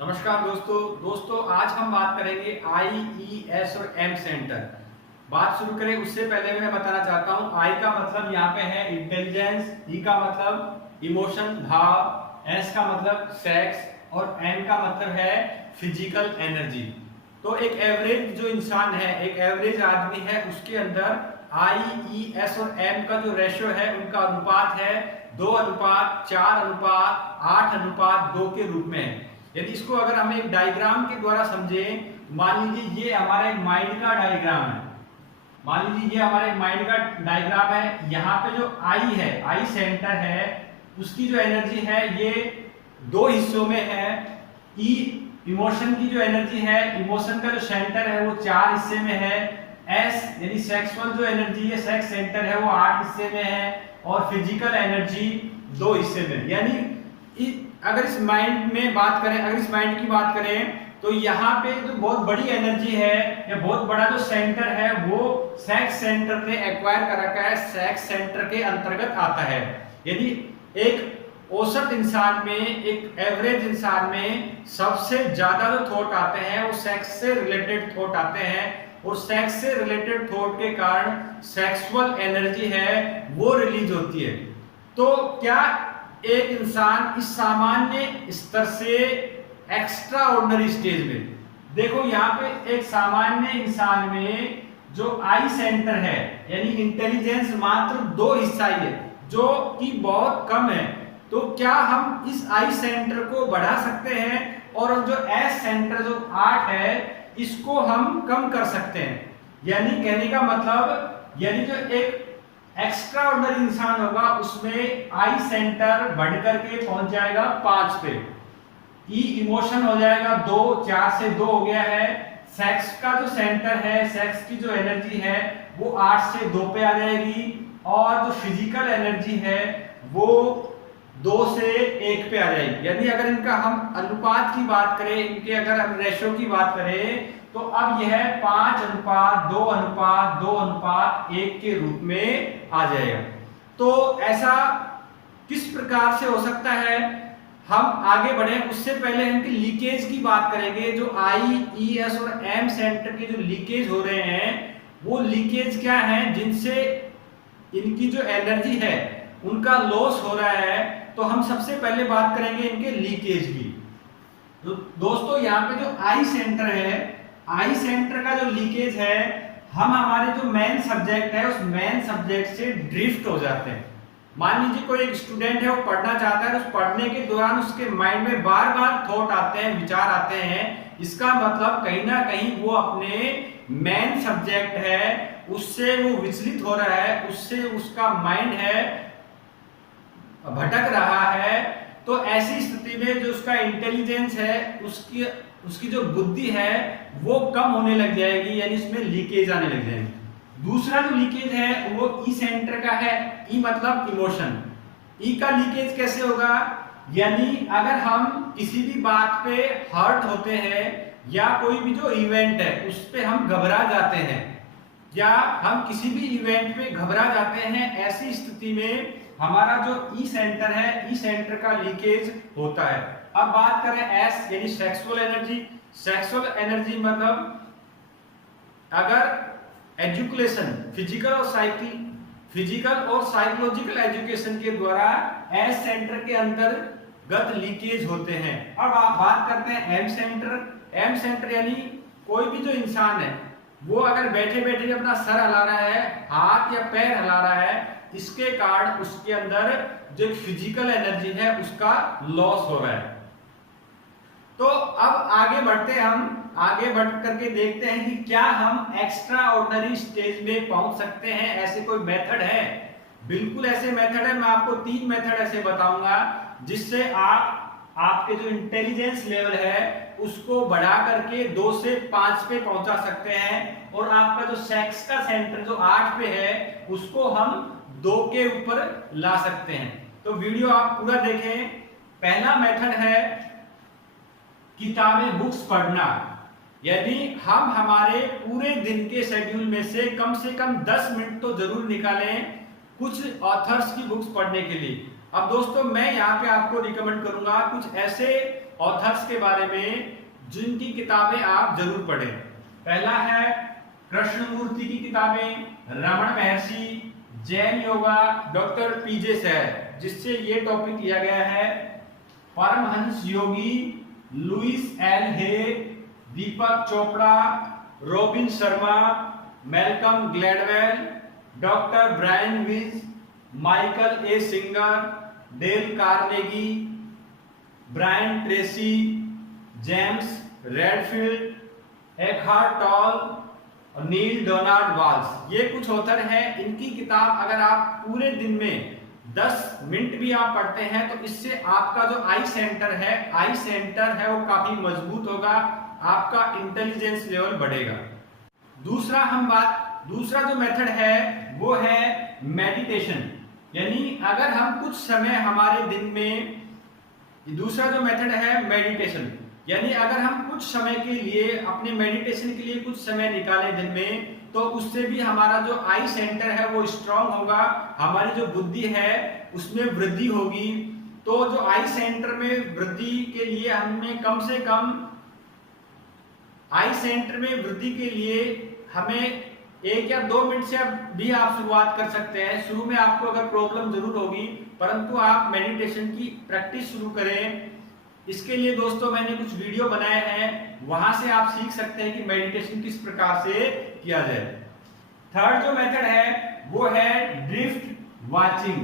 नमस्कार दोस्तों आज हम बात करेंगे आई ई एस और एम सेंटर। बात शुरू करें उससे पहले मैं बताना चाहता हूं आई का मतलब यहाँ पे है इंटेलिजेंस, ई का मतलब इमोशन भाव, एस का मतलब सेक्स और एम का मतलब है फिजिकल एनर्जी। तो एक एवरेज जो इंसान है, एक एवरेज आदमी है, उसके अंदर आई ई एस और एम का जो रेशियो है उनका अनुपात है 2:4:8:2 के रूप में है। यदि इसको अगर हम एक डायग्राम के द्वारा समझें, मान लीजिए ये हमारा एक माइंड का डायग्राम है। मान लीजिए ये हमारे माइंड का डायग्राम है। यहाँ पे जो आई है, आई सेंटर है, उसकी जो एनर्जी है ये दो हिस्सों में है। ई इमोशन की जो एनर्जी है, इमोशन का जो सेंटर है वो 4 हिस्से में है। एस यानी सेक्सुअल जो एनर्जी है, सेक्स सेंटर है, वो 8 हिस्से में है और फिजिकल एनर्जी 2 हिस्से में। यानी अगर इस माइंड में बात करें, अगर इस माइंड की बात करें तो यहाँ पे जो बहुत बड़ी एनर्जी है या बहुत बड़ा जो सेंटर है वो सेक्स सेंटर ने एक्वायर कर रखा है, सेक्स सेंटर के अंतर्गत आता है। यदि एक औसत इंसान में, एक एवरेज इंसान में सबसे ज्यादा जो थॉट आते हैं वो सेक्स से रिलेटेड थॉट आते हैं और सेक्स से रिलेटेड थॉट के कारण सेक्सुअल एनर्जी है वो रिलीज होती है। तो क्या एक इंसान इस सामान्य स्तर से एक्स्ट्रा ऑर्डिनरी स्टेज में, देखो यहाँ पे एक सामान्य इंसान में जो आई सेंटर है यानी इंटेलिजेंस मात्र 2 हिस्सा ही है जो कि बहुत कम है। तो क्या हम इस आई सेंटर को बढ़ा सकते हैं और जो एस सेंटर जो 8 है इसको हम कम कर सकते हैं। यानी कहने का मतलब, यानी जो एक एक्स्ट्रा ऑर्डिनरी इंसान होगा उसमें आई सेंटर बढ़कर के पहुंच जाएगा 5 पे। ई इमोशन हो जाएगा 2, 4 से 2 हो गया है। सेक्स का जो सेंटर है, सेक्स की जो एनर्जी है वो 8 से 2 पे आ जाएगी और जो फिजिकल एनर्जी है वो 2 से 1 पे आ जाएगी। यानी अगर इनका हम अनुपात की बात करें, इनके अगर हम रेशो की बात करें तो अब यह 5:2:2:1 के रूप में आ जाएगा। तो ऐसा किस प्रकार से हो सकता है, हम आगे बढ़े उससे पहले इनकी लीकेज की बात करेंगे। जो आई ई एस और एम सेंटर के जो लीकेज हो रहे हैं वो लीकेज क्या है, जिनसे इनकी जो एनर्जी है उनका लॉस हो रहा है। तो हम सबसे पहले बात करेंगे इनके लीकेज की। तो दोस्तों यहाँ पे जो आई सेंटर है, आई सेंटर का जो लीकेज है, हम हमारे जो मेन सब्जेक्ट है उस मेन सब्जेक्ट से ड्रिफ्ट हो जाते हैं। मान लीजिए कोई एक स्टूडेंट है, वो पढ़ना चाहता है, उस पढ़ने के दौरान उसके माइंड में बार बार थॉट आते हैं, विचार आते हैं। इसका मतलब कहीं ना कहीं वो अपने मेन सब्जेक्ट है उससे वो विचलित हो रहा है, उससे उसका माइंड है भटक रहा है। तो ऐसी स्थिति में जो उसका इंटेलिजेंस है, उसकी जो बुद्धि है वो कम होने लग जाएगी, यानी इसमें लीकेज आने लग जाएगी। दूसरा जो लीकेज है वो ई सेंटर का है। ई मतलब इमोशन। ई का लीकेज कैसे होगा, यानी अगर हम किसी भी बात पे हर्ट होते हैं या कोई भी जो इवेंट है उस पे हम घबरा जाते हैं या हम किसी भी इवेंट पे घबरा जाते हैं, ऐसी स्थिति में हमारा जो ई सेंटर है, ई सेंटर का लीकेज होता है। अब बात करें एस यानी सेक्सुअल एनर्जी। सेक्सुअल एनर्जी मतलब अगर एजुकेशन, फिजिकल और साइकोलॉजिकल एजुकेशन के द्वारा एस सेंटर के अंतर्गत लीकेज होते हैं। अब आप बात करते हैं एम सेंटर। एम सेंटर यानी कोई भी जो इंसान है वो अगर बैठे बैठे अपना सर हिला रहा है, हाथ या पैर हिला रहा है, इसके कारण उसके अंदर जो फिजिकल एनर्जी है उसका लॉस हो रहा है। तो अब आगे बढ़ते हैं, हम आगे बढ़ करके देखते हैं कि क्या हम एक्स्ट्रा ऑर्डिनरी स्टेज में पहुंच सकते हैं। ऐसे कोई मेथड है? बिल्कुल ऐसे मेथड है। मैं आपको 3 मेथड ऐसे बताऊंगा जिससे आप आपके जो इंटेलिजेंस लेवल है उसको बढ़ा करके 2 से 5 पे पहुंचा सकते हैं और आपका जो सेक्स का सेंटर जो 8 पे है उसको हम 2 के ऊपर ला सकते हैं। तो वीडियो आप पूरा देखें। पहला मेथड है किताबें, बुक्स पढ़ना। यदि हम हमारे पूरे दिन के शेड्यूल में से कम 10 मिनट तो जरूर निकालें कुछ ऑथर्स की बुक्स पढ़ने के लिए। अब दोस्तों मैं यहाँ पे आपको रिकमेंड करूंगा कुछ ऐसे ऑथर्स के बारे में जिनकी किताबें आप जरूर पढ़ें। पहला है कृष्णमूर्ति की किताबें, रमण महर्षि, जैन योगा, डॉक्टर पीजे सैर, जिससे ये टॉपिक लिया गया है। Paramahansa Yogi, Louise L Hay, Deepak Chopra, Robin Sharma, Malcolm Gladwell, doctor Brian Weiss, Michael A Singer, Dale Carnegie, Brian Tracy, James Redfield, Eckhart Tolle और नील डोनाल्ड वाल्स, ये कुछ ऑथर हैं। इनकी किताब अगर आप पूरे दिन में 10 मिनट भी आप पढ़ते हैं तो इससे आपका जो आई सेंटर है वो काफी मजबूत होगा, आपका इंटेलिजेंस लेवल बढ़ेगा। दूसरा जो मेथड है वो है मेडिटेशन, यानी अगर हम कुछ समय हमारे दिन में, दूसरा जो मेथड है मेडिटेशन, यानी अगर हम कुछ समय के लिए अपने मेडिटेशन के लिए कुछ समय निकालें दिन में, तो उससे भी हमारा जो आई सेंटर है वो स्ट्रांग होगा, हमारी जो बुद्धि है उसमें वृद्धि होगी। तो जो आई सेंटर में वृद्धि के लिए हमें कम से कम, आई सेंटर में वृद्धि के लिए हमें 1 या 2 मिनट से भी आप शुरुआत कर सकते हैं। शुरू में आपको अगर प्रॉब्लम जरूर होगी, परंतु आप मेडिटेशन की प्रैक्टिस शुरू करें। इसके लिए दोस्तों मैंने कुछ वीडियो बनाए हैं, वहां से आप सीख सकते हैं कि मेडिटेशन किस प्रकार से किया जाए। थर्ड जो मेथड है वो है drift watching,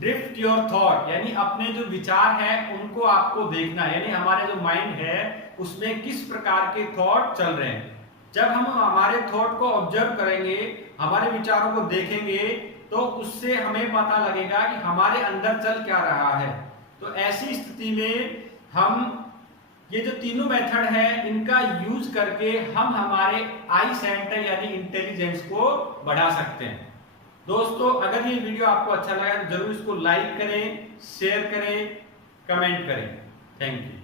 drift your thought, यानी अपने जो विचार है उनको आपको देखना, यानी हमारे जो माइंड है उसमें किस प्रकार के थॉट चल रहे हैं। जब हम हमारे थॉट को ऑब्जर्व करेंगे, हमारे विचारों को देखेंगे, तो उससे हमें पता लगेगा कि हमारे अंदर चल क्या रहा है। तो ऐसी स्थिति में हम ये जो तीनों मेथड है इनका यूज करके हम हमारे आई सेंटर यानी इंटेलिजेंस को बढ़ा सकते हैं। दोस्तों अगर ये वीडियो आपको अच्छा लगा तो जरूर इसको लाइक करें, शेयर करें, कमेंट करें। Thank you.